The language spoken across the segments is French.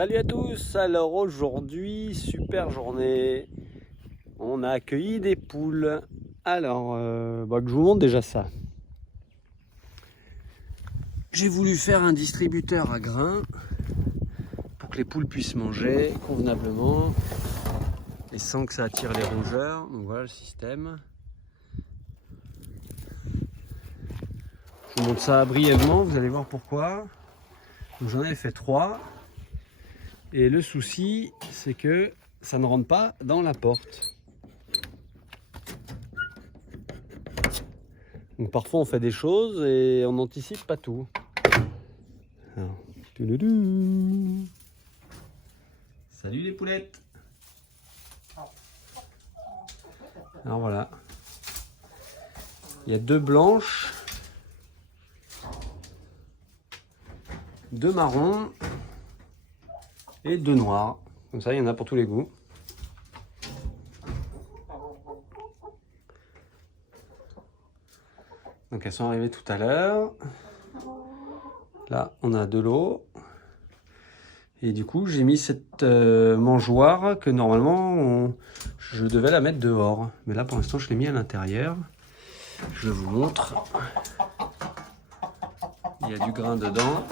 Salut à tous, alors aujourd'hui, super journée, on a accueilli des poules. Alors, que je vous montre déjà ça. J'ai voulu faire un distributeur à grains pour que les poules puissent manger convenablement et sans que ça attire les rongeurs. Donc voilà le système. Je vous montre ça brièvement, vous allez voir pourquoi. J'en ai fait 3. Et le souci, c'est que ça ne rentre pas dans la porte. Donc parfois on fait des choses et on n'anticipe pas tout. Alors, salut les poulettes. Alors voilà. Il y a 2 blanches, 2 marrons et 2 noirs. Comme ça, il y en a pour tous les goûts. Donc elles sont arrivées tout à l'heure. Là, on a de l'eau. Et du coup, j'ai mis cette mangeoire que normalement, je devais la mettre dehors. Mais là, pour l'instant, je l'ai mis à l'intérieur. Je vous montre. Il y a du grain dedans.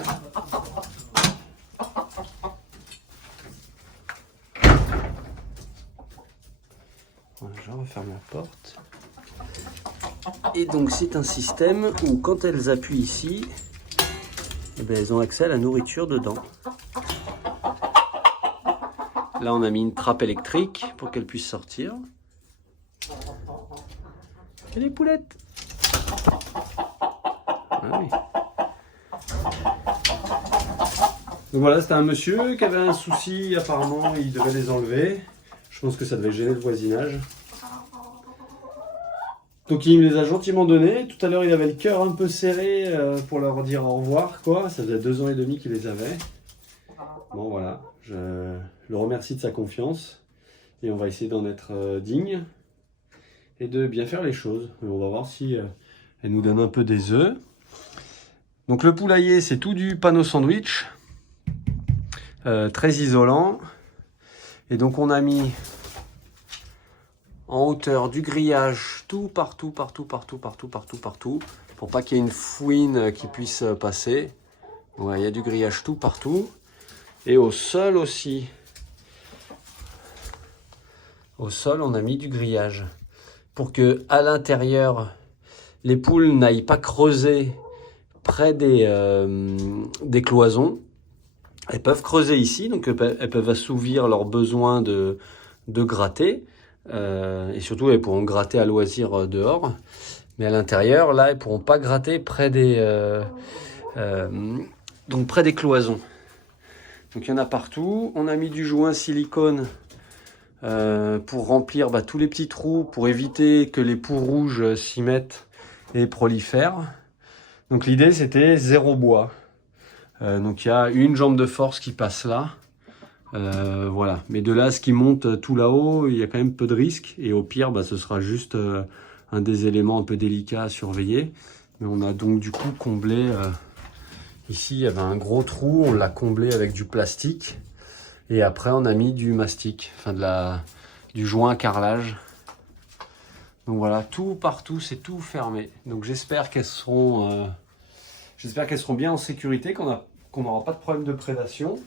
Voilà, je referme la porte. Et donc, c'est un système où quand elles appuient ici, eh bien, elles ont accès à la nourriture dedans. Là, on a mis une trappe électrique pour qu'elles puissent sortir. Et les poulettes. Ah oui. Donc voilà, c'était un monsieur qui avait un souci, apparemment, il devait les enlever. Je pense que ça devait gêner le voisinage. Donc il me les a gentiment donnés. Tout à l'heure, il avait le cœur un peu serré pour leur dire au revoir, quoi. Ça faisait 2 ans et demi qu'il les avait. Bon, voilà, je le remercie de sa confiance. Et on va essayer d'en être digne et de bien faire les choses. Et on va voir si elle nous donne un peu des œufs. Donc le poulailler, c'est tout du panneau sandwich. Très isolant. Et donc on a mis en hauteur du grillage tout partout, pour pas qu'il y ait une fouine qui puisse passer. Ouais, il y a du grillage tout partout. Et au sol aussi. Au sol, on a mis du grillage pour que à l'intérieur, les poules n'aillent pas creuser près des cloisons. Elles peuvent creuser ici, donc elles peuvent assouvir leurs besoins de gratter. Et surtout, elles pourront gratter à loisir dehors. Mais à l'intérieur, là, elles ne pourront pas gratter près près des cloisons. Donc il y en a partout. On a mis du joint silicone pour remplir tous les petits trous, pour éviter que les poux rouges s'y mettent et prolifèrent. Donc l'idée, c'était 0 bois. Donc il y a une jambe de force qui passe là. Voilà. Mais de là à ce qui monte tout là-haut, il y a quand même peu de risques. Et au pire, ce sera juste un des éléments un peu délicats à surveiller. Mais on a donc du coup comblé... ici, il y avait un gros trou, on l'a comblé avec du plastique. Et après, on a mis du mastic, enfin du joint à carrelage. Donc voilà, tout partout, c'est tout fermé. Donc j'espère qu'elles seront bien en sécurité, qu'on n'aura pas de problème de prédation.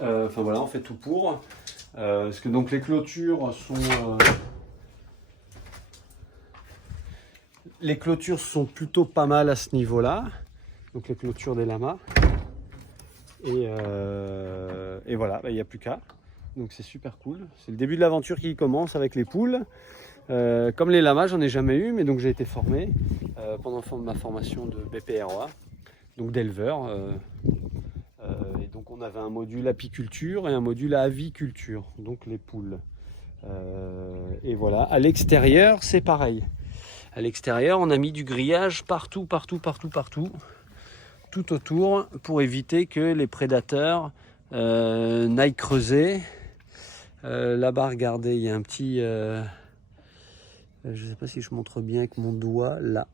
Enfin voilà, on fait tout pour. Parce que donc les clôtures sont plutôt pas mal à ce niveau-là. Donc les clôtures des lamas. Et voilà, il n'y a plus qu'à. Donc c'est super cool. C'est le début de l'aventure qui commence avec les poules. Comme les lamas, j'en ai jamais eu, mais donc j'ai été formé pendant ma formation de BPROA, donc d'éleveur. Et donc on avait un module apiculture et un module aviculture, donc les poules. Et voilà, à l'extérieur, c'est pareil. À l'extérieur, on a mis du grillage partout, tout autour, pour éviter que les prédateurs n'aillent creuser. Là-bas, regardez, il y a un petit... je ne sais pas si je montre bien avec mon doigt, là.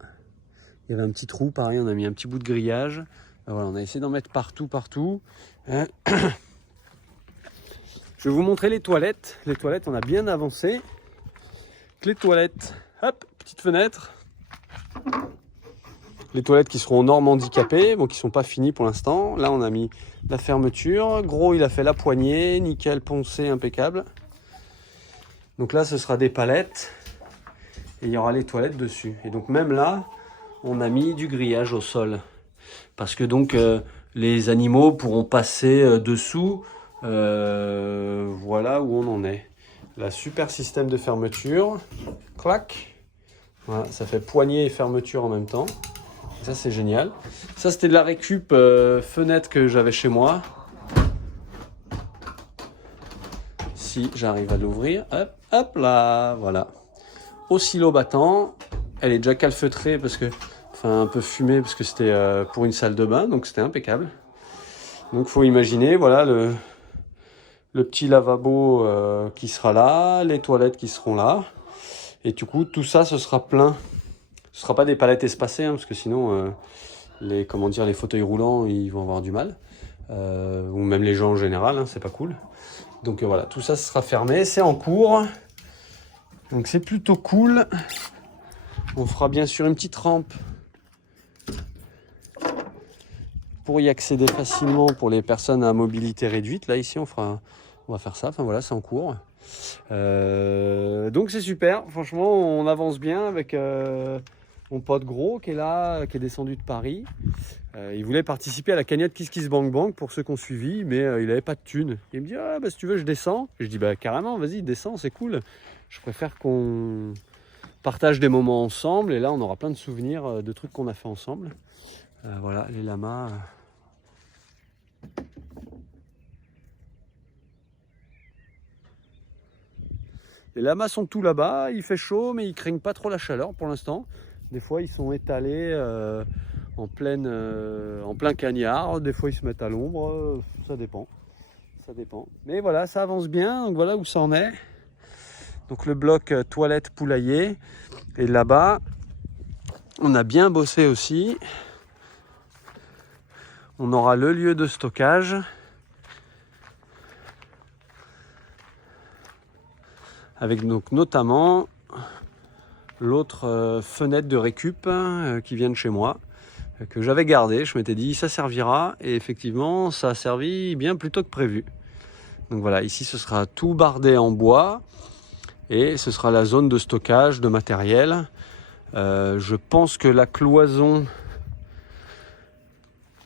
Il y avait un petit trou, pareil, on a mis un petit bout de grillage. Voilà, on a essayé d'en mettre partout. Je vais vous montrer les toilettes. Les toilettes, on a bien avancé. Donc, les toilettes, hop, petite fenêtre. Les toilettes qui seront aux normes handicapées, bon, qui ne sont pas finies pour l'instant. Là, on a mis la fermeture. Gros, il a fait la poignée, nickel, poncé, impeccable. Donc là, ce sera des palettes et il y aura les toilettes dessus. Et donc même là, on a mis du grillage au sol. Parce que donc les animaux pourront passer dessous. Voilà où on en est. Là, super système de fermeture. Clac. Voilà, ça fait poignée et fermeture en même temps. Ça, c'est génial. Ça, c'était de la récup fenêtre que j'avais chez moi. Si j'arrive à l'ouvrir, hop, hop là, voilà. Au silo battant, elle est déjà calfeutrée parce que, enfin un peu fumée parce que c'était pour une salle de bain, donc c'était impeccable. Donc faut imaginer, voilà le petit lavabo qui sera là, les toilettes qui seront là, et du coup tout ça ce sera plein. Ce sera pas des palettes espacées, hein, parce que sinon les fauteuils roulants ils vont avoir du mal, ou même les gens en général, hein, c'est pas cool. Donc voilà, tout ça sera fermé, c'est en cours. Donc c'est plutôt cool. On fera bien sûr une petite rampe pour y accéder facilement pour les personnes à mobilité réduite. Là ici on va faire ça, enfin voilà, c'est en cours. Donc c'est super, franchement on avance bien avec mon pote Gros qui est là, qui est descendu de Paris. Il voulait participer à la cagnotte Kiss Kiss Bank Bank pour ceux qui ont suivi, mais il n'avait pas de thunes. Il me dit ah, bah, si tu veux je descends. Et je dis bah carrément, vas-y descends, c'est cool. Je préfère qu'on partage des moments ensemble et là on aura plein de souvenirs de trucs qu'on a fait ensemble. Voilà les lamas. Les lamas sont tout là-bas, il fait chaud mais ils craignent pas trop la chaleur pour l'instant. Des fois ils sont étalés en plein cagnard, des fois ils se mettent à l'ombre, ça dépend. Mais voilà, ça avance bien, donc voilà où ça en est. Donc le bloc toilette poulailler. Et là-bas, on a bien bossé aussi. On aura le lieu de stockage. Avec donc notamment l'autre fenêtre de récup qui vient de chez moi, que j'avais gardé. Je m'étais dit ça servira, et effectivement ça a servi bien plus tôt que prévu. Donc voilà, ici ce sera tout bardé en bois et ce sera la zone de stockage de matériel. Je pense que la cloison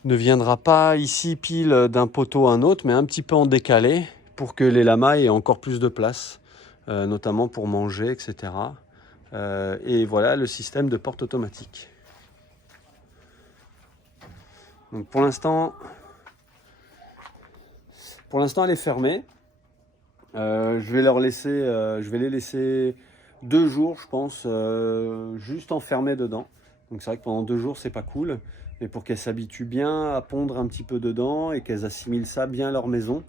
ne viendra pas ici pile d'un poteau à un autre, mais un petit peu en décalé pour que les lamas aient encore plus de place, notamment pour manger, etc. Et voilà le système de porte automatique. Donc pour l'instant elle est fermée. Je vais les laisser 2 jours, je pense, juste enfermés dedans. Donc c'est vrai que pendant 2 jours c'est pas cool, mais pour qu'elles s'habituent bien à pondre un petit peu dedans et qu'elles assimilent ça bien à leur maison.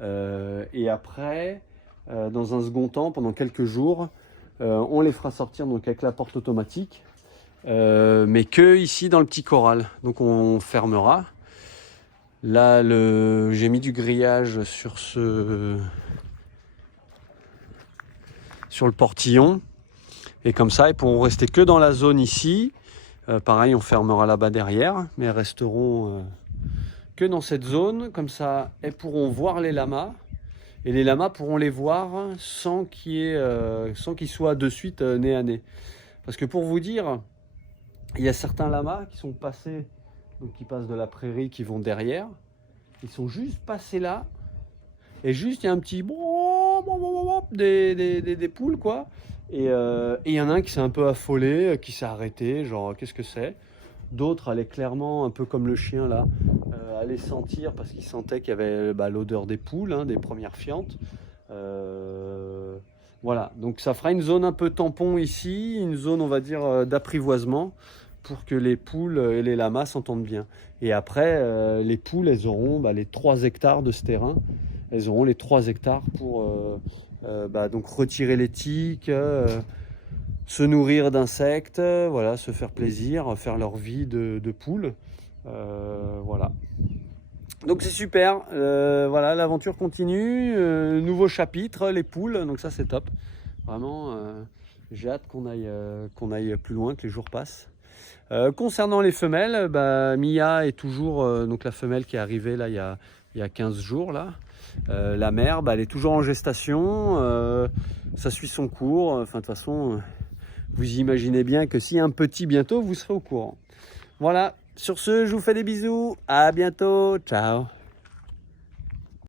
Et après, dans un second temps, pendant quelques jours, on les fera sortir donc avec la porte automatique, mais que ici dans le petit corral. Donc on fermera. Là, j'ai mis du grillage sur le portillon, et comme ça, ils pourront rester que dans la zone ici. Pareil, on fermera là-bas derrière, mais elles resteront que dans cette zone. Comme ça, elles pourront voir les lamas. Et les lamas pourront les voir sans qu'ils soient de suite nez à nez. Parce que pour vous dire, il y a certains lamas qui sont passés, donc qui passent de la prairie, qui vont derrière. Ils sont juste passés là. Et juste, il y a un petit des poules, quoi. Et il y en a un qui s'est un peu affolé, qui s'est arrêté, genre, qu'est-ce que c'est? D'autres allaient clairement, un peu comme le chien là, allaient sentir parce qu'ils sentaient qu'il y avait l'odeur des poules, hein, des premières fientes. Voilà, donc ça fera une zone un peu tampon ici, une zone on va dire d'apprivoisement pour que les poules et les lamas s'entendent bien. Et après, les poules, elles auront les 3 hectares de ce terrain. Elles auront les 3 hectares pour donc retirer les tiques, se nourrir d'insectes, voilà, se faire plaisir, faire leur vie de poules. Voilà. Donc c'est super, voilà, l'aventure continue, nouveau chapitre, les poules, donc ça c'est top. Vraiment, j'ai hâte qu'on aille plus loin, que les jours passent. Concernant les femelles, bah, Mia est toujours, donc la femelle qui est arrivée là il y a 15 jours là. La mère, bah, elle est toujours en gestation, ça suit son cours, enfin de toute façon, vous imaginez bien que s'il y a un petit bientôt, vous serez au courant. Voilà, sur ce, je vous fais des bisous, à bientôt, ciao.